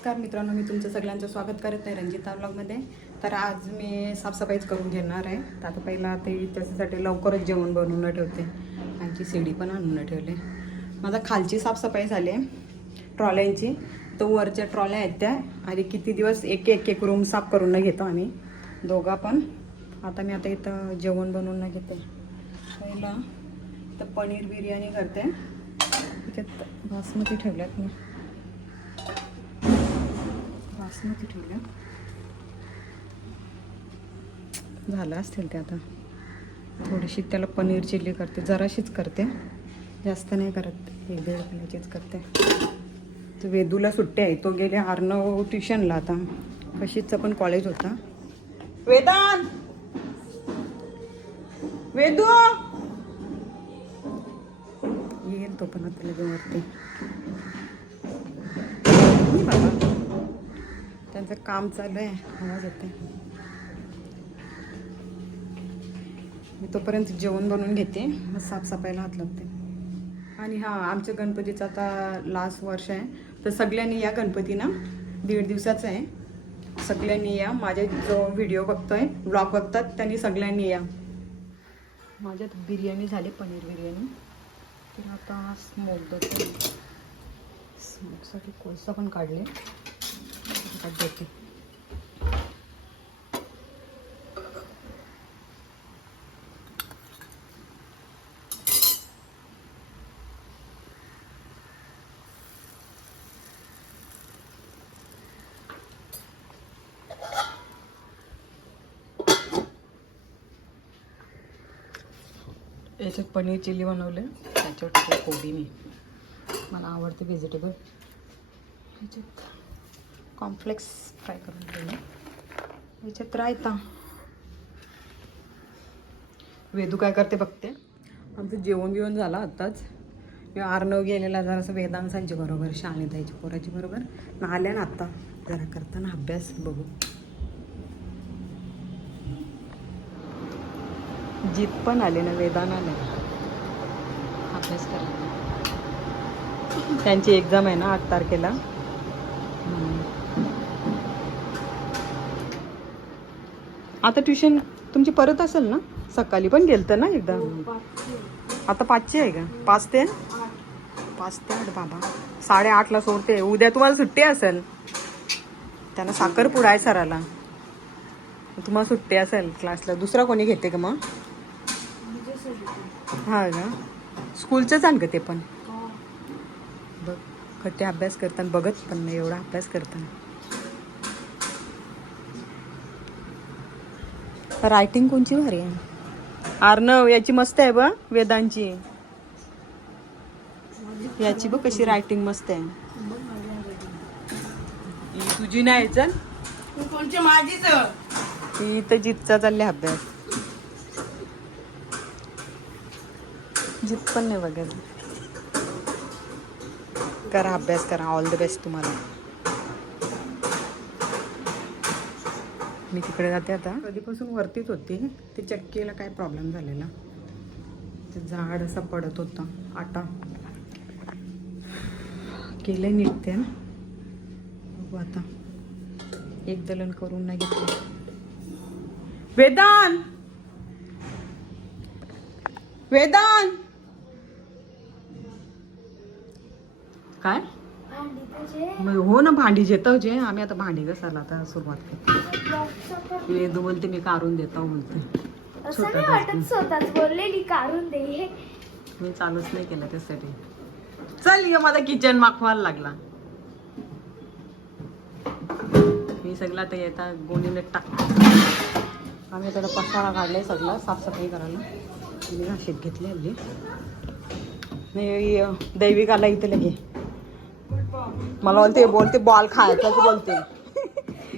नमस्कार मित्रांनो मी तुमचं सगळ्यांचं स्वागत करत आहे रंजिता ब्लॉगमध्ये तर आज मी साफसफाईच करून घेणार आहे. तर आता पहिला ते त्याच्यासाठी लवकरच जेवण बनवून ठेवते. आणखी शिडी पण आणून ठेवले. माझा खालची साफसफाई झाली आहे ट्रॉल्यांची. तर वरच्या ट्रॉल्या आहेत त्या. आणि किती दिवस एक एक एक रूम साफ करून न घेतो आम्ही. दोघा पण. आता मी आता इथं जेवण बनवून न घेते. पहिला तर पनीर बिर्याणी करते. त्याच्यात बासमती ठेवल्यात मी. बासमती ठेवल्या. झालं असतील ते आता. थोडीशी त्याला पनीर चिल्ली करते. जराशीच करते. जास्त नाही करत. एक दीड किलोचीच करते. तर वेदूला सुट्टी आहे. तो गेले आर्नव ट्युशनला आता. कशीचं पण कॉलेज होता. वेदान वेदू! येईल तो पण आता लगेच वरती. त्यांचं काम चालू आहे. आवाज येते मी तोपर्यंत जेवण बनवून घेते. मग साफसफाईला हात लावते. आणि हा आमच्या गणपतीचं आता लास्ट वर्ष आहे. तर सगळ्यांनी या गणपतीना दीड दिवसाचं आहे. सगळ्यांनी या. माझे जो व्हिडिओ बघतोय ब्लॉग बघतात त्यांनी सगळ्यांनी या. माझ्यात बिर्याणी झाली पनीर बिर्याणी. तर आता स्मोक देते स्मोकसाठी कोळसा पण काढले. आता देते याच्यात पनीर चिली बनवले त्याच्यावर कोबी मी मला आवडते व्हेजिटेबल याच्यात कॉम्प्लेक्स फ्राय करून ठेवले याच्यात रायता. वेदू काय करते बघते? आमचं जेवण बिवण झालं आत्ताच. मी आर्नव गेलेला जरासं वेदांसांची बरोबर शाळेत जायची पोराची बरोबर. ना आल्या ना आत्ता. जरा करताना अभ्यास बघू. जीत पण आले ना वेदान आले. अभ्यास करायला. त्यांची एक्झाम आहे ना आठ तारखेला. आता ट्युशन तुमची परत असेल ना? सकाळी पण गेलतं ना एकदा? आता पाचशे आहे का? पाच ते? पाच ते आठ बाबा. साडेआठला सोडते. उद्या तुम्हाला सुट्टी असेल. त्यांना साखरपुडा आहे सराला. तुम्हाला सुट्टी असेल क्लासला. दुसरा कोणी घेते का मग? हा का? स्कूलचंच आण का ते पण. बघ क- अभ्यास करताना बघत पण नाही एवढा अभ्यास करताना. रायटिंग कोणची भारी आहे? आर्नव याची मस्त आहे बघ वेदांची. याची बघ कशी रायटिंग मस्त आहे. ही तुझी नाही चल. कोणच्या माझीच. ती इथं जितचा चालले अभ्यास. जित पण नाही बघायला करा अभ्यास करा. ऑल द बेस्ट तुम्हाला. मी तिकडे जाते आता. कधीपासून वरतीच होती. ते चक्कीला काय प्रॉब्लेम झालेला. ते झाड असा पडत होता. आटा. केले निघते बघू आता. एक दलन करून नाही घेतलं. वेदान! वेदान! काय? मग हो ना भांडी जेताव जे. आम्ही आता भांडी घसायला आता सुरुवात वेदू बोलते मी काढून देतो बोलते. असं नाही वाटत स्वतःच बोललेली काढून दे. मी चालूच नाही केलं त्यासाठी चल ये माझा किचन मागवायला लागला. मी सगळं आता येता गोणीने टाक. आम्ही आता पसारा काढलाय सगळं साफसफाई करायला. मी नाशिक घेतली हल्ली. नाही दैविकाला इथे लगे. मला बोलते बोलते बॉल खायचा बोलते?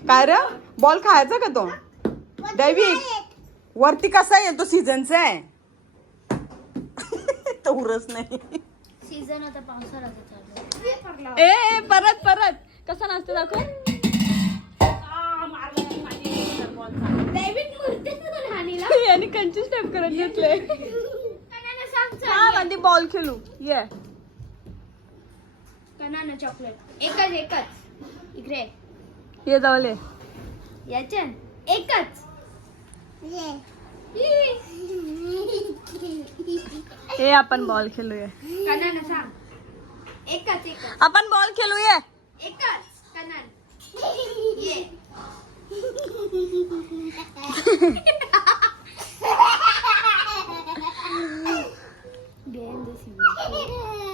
काय रे? बॉल खायचा का तो? दैविक वरती कसा आहे तो सीझनचा आहे? तो उरच नाही. सीझन आता पावसाळ्याचा चालू ए ए, परत परत. कसा नाचतो दाखव. यांनी कंची स्टेप करत घेतले हा बॉल खेळू. ये कणाने चॉकलेट एकच एकच इकडे ये जावले याच्या एकच हे आपण बॉल खेळूया कनान सांग एकच एकच आपण बॉल खेळूया एकच कनान ये।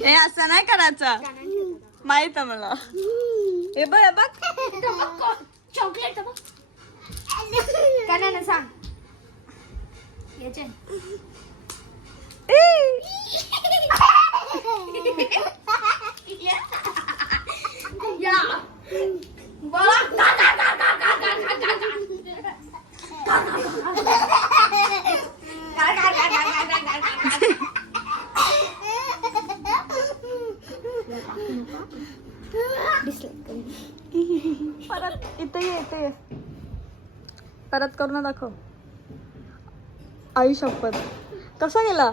हे असं नाही करायचं माहीत आहे मला हे बघ हे बघ चॉकलेट कनान सांग याच्या या परत इथे ये इथे ये. परत करून दाखव. आई शपथ. कसा गेला?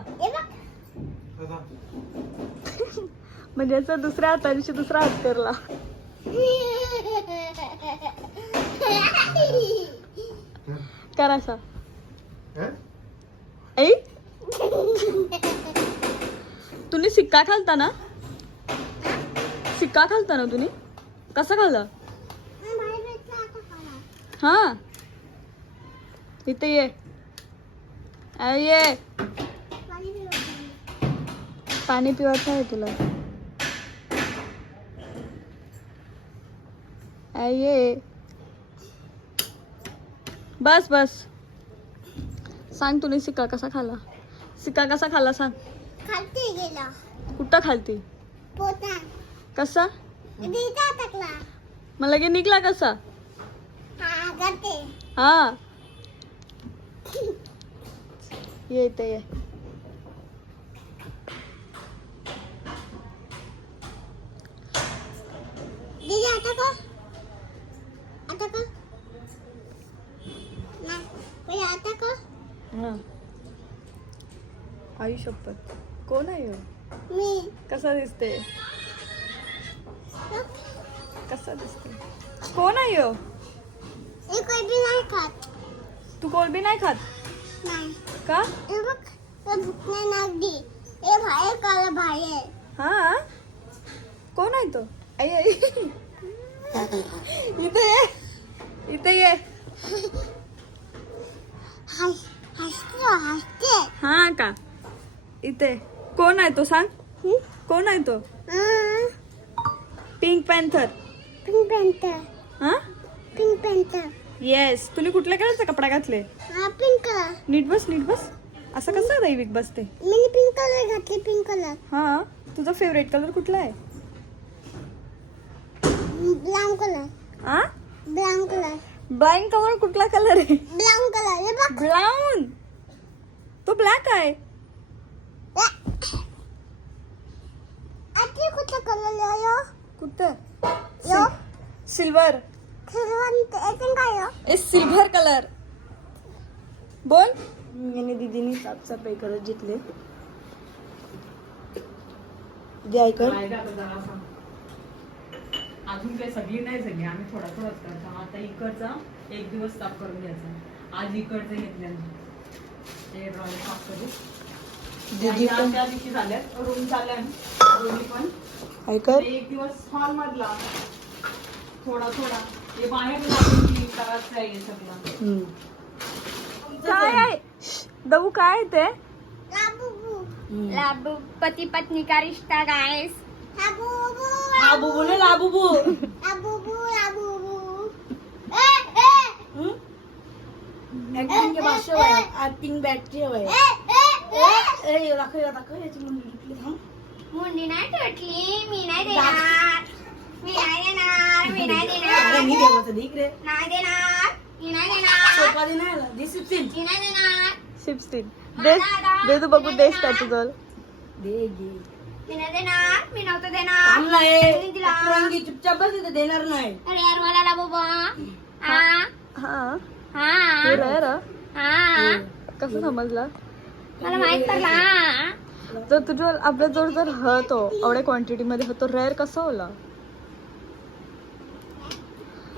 म्हणजे याचा दुसऱ्या हाताशी दुसरा हात करला करासा आई? तुम्ही सिक्का खालता ना? सिक्का खालता ना तुम्ही? कसा खाल्ला हा. इथे ये. ये. पाणी पिवायचं आहे तुला. ये. बस बस. सांग तुम्ही सिक्का कसा खाल्ला सिक्का कसा खाल्ला सांग. खालती गेला. कुठं खालती? पोता कसा? मला लगे निघला कसा? हा करते. हा. ये इथे ये. दिदी आता का आता का ना पहिले आता का हा. आई शपथ. कोण आहे? मी. कसा दिसते? कसा दिसते कोण आहे ह्यो? एक बी नाही खात. तू कोलबी नाही खात? नाही. का? हे बघ हे भूक नाही लागली हे बाहेर काला बाहेर. हा? कोण आहे तो? आई आई. इथे ये. इथे ये. हस हसते हसते. हा का? इथे. कोण आहे तो सांग? कोण आहे तो? Pink panther. पिंक पेंटर हा? पिंक पेंटर येस तुम्ही कुठल्या कलरचे कपडा घातले? हा पिंक कलर नीट बस नीट बस. असं कसं दैविक बसते? मी पिंक कलर घातले पिंक कलर हा? तुझा फेवरेट कलर कुठला आहे? ब्राऊन कलर आ? ब्राऊन कलर ब्लाइंड कलर कुठला कलर आहे? ब्राऊन कलर हे बघ. ब्राऊन तो ब्लॅक आहे. आता कुठला कलर लिहायो कुठं? यो सिल्वर यो ए सिल्वर कलर बोल याने दीदीने साफसफाई करत घेतले दे ऐकत अजून काही सगळी नाही झाली. आम्ही थोडा थोडाच करतो आता इकडचा एक दिवस साफ करून घ्यायचा. आज इकडचं घेतलं ते ड्रॉइंग साफ करू. दीदी पण. त्या दिवशी झाल्यात. रूम चालल्या दोन्ही पण. ऐकत ते एक दिवस हॉल मधला. थोडा थोडा. हे बाहेर लागून करायचं आहे सगळं. हम्म. काय आहे? दऊ काय ते? लाबूबू. लाबू पती पत्नी का रिश्ता गाइस लाबूबू बुबू ने लाबूबू. लाबूबू ए ऍक्टिंग मुंडी नाही तुटली मी नाही देणार मी नाही देणार मी नाही अरे देणार मी देवाचं दे इकडे नाही देणार मी नाही देणार सोपा दे नाही दिस इफ्तीन मी नाही देणार शिपस्टीन दे दे तू बघू देस त्याची जवळ दे घे मी नाही देणार मी नव्हतं देणार दिला. चुपचाप बस इथे देणार नाही अरे यार मला लाबूबू हा. हा. हा. हा. कसं समजलं? मला माहीत पडला तर तुझ्या आपल्या जर जर होतो एवढ्या क्वांटिटी मध्ये होतो रेअर कसं होला?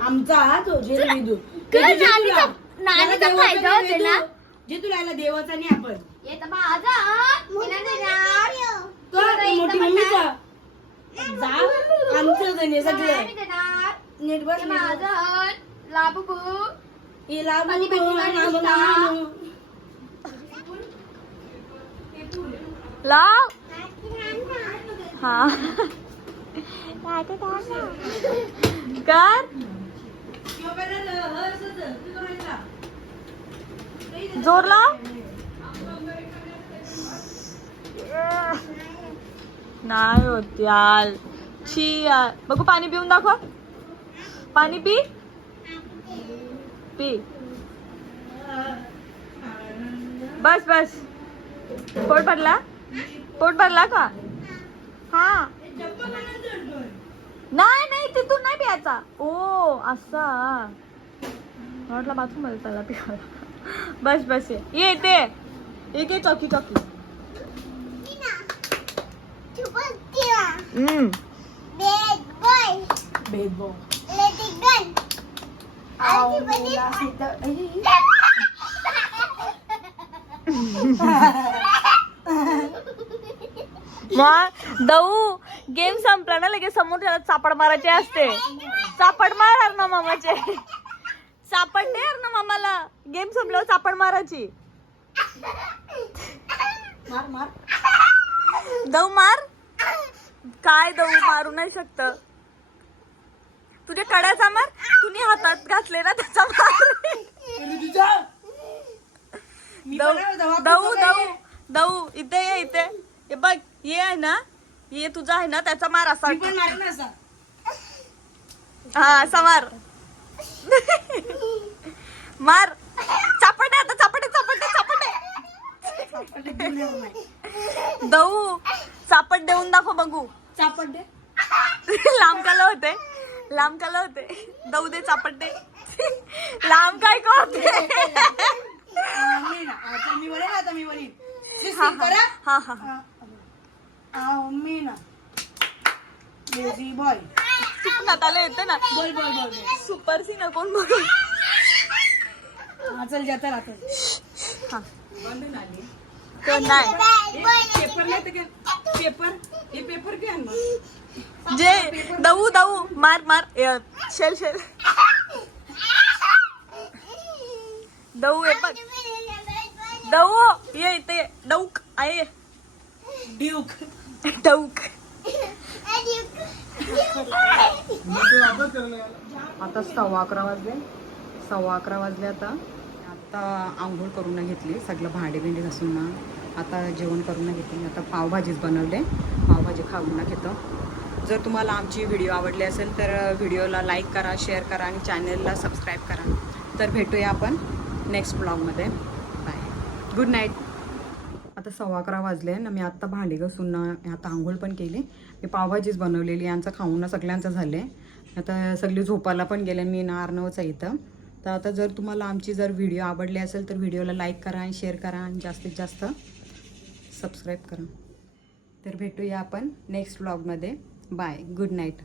आमचा हा तो जे विदू तुला. नानीचं- नानीचं फायदा होते ना? जे तुला याला देवाचा नाही आपण. येतं माझं मी नाही देणार तो मोठी मम्मीचा जा. आमचं जण सगळं. नाही देणार नेट बस हे माझं लाबू हिला कधी भेटली गाडी नानू, दिसता? लाव. हा. कर. जोर लाव. नाही होत याल छी यार. बघू पाणी पिऊन दाखव. पाणी पी. पी. बस बस. पोट पडला? पोट भरला का? हा. नाही नाही तिथून नाही प्यायचा. ओ असा. मला वाटलं बाथरूममध्ये त्याला पिकायला बस बस ये. ये घे चौकी चौकी. हम्म. मग दऊ गेम संपला ना लगेच समोर त्याला चापड मारायचे असते. चापड मारणार ना मामाचे. चापड देणार ना मामाला. गेम संपल्यावर चापड मारायची. मार मार. दऊ मार. काय दऊ मारू नाही शकत. तुझ्या कड्याचा मार. तुम्ही हातात घातले ना त्याचा मार. दऊ दऊ? दऊ. इथे ये इथे. हे बघ ये आहे ना ये तुझा आहे ना त्याचा मार असा. मी पण मारेन असा. हा असा मार. मार. चापटे आता चापटे चापटे चापटे. दऊ चापट देऊन दाखव बघू. चापट दे. लांब काला होते. लांब काला होते. दऊ दे चापट दे. लांब काय करते आ, मी ना आता मी वरेन आता मी वरीन हा हा. हा. मी ना. बेबी बॉय तू नाताला येते ना. बोल बोल बोल बोल. सुपर सी ना कोण बघू हा चल जाता राहतो. हा. तर नाही. पेपर नाही तर. पेपर हे पेपर घ्या ना जे दऊ दऊ मार मार. अ, शेल शेल. दऊ ये बघ. दऊ ये इथे डौक आहे. ड्यूक. टौक आता सव्वा अकरा वाजले. सव्वा अकरा वाजले आता. आता आंघोळ करून ना घेतली. सगळं भांडे बिंडे घासून ना. आता जेवण करून ना घेतली. आता पावभाजीच बनवले. पावभाजी खाऊन ना घेतो जर तुम्हाला आमची व्हिडिओ आवडली असेल तर व्हिडिओला लाईक करा शेअर करा आणि चॅनलला सबस्क्राईब करा. तर भेटूया आपण नेक्स्ट ब्लॉगमध्ये. बाय. Good night. आता सव्वा अकरा वाजले ना मी आत्ता भांडी घासून ना आता आंघोळ पण केली. मी पावभाजीच बनवलेली यांचं खाऊन ना सगळ्यांचं झाले आता सगळी झोपायला पण गेले मी ना अर्नवच इथं. तर आता जर तुम्हाला आमची जर व्हिडिओ आवडली असेल तर व्हिडिओला लाईक करा आणि शेअर करा आणि जास्तीत जास्त सबस्क्राईब करा. तर भेटूया आपण नेक्स्ट ब्लॉगमध्ये बाय. Good night.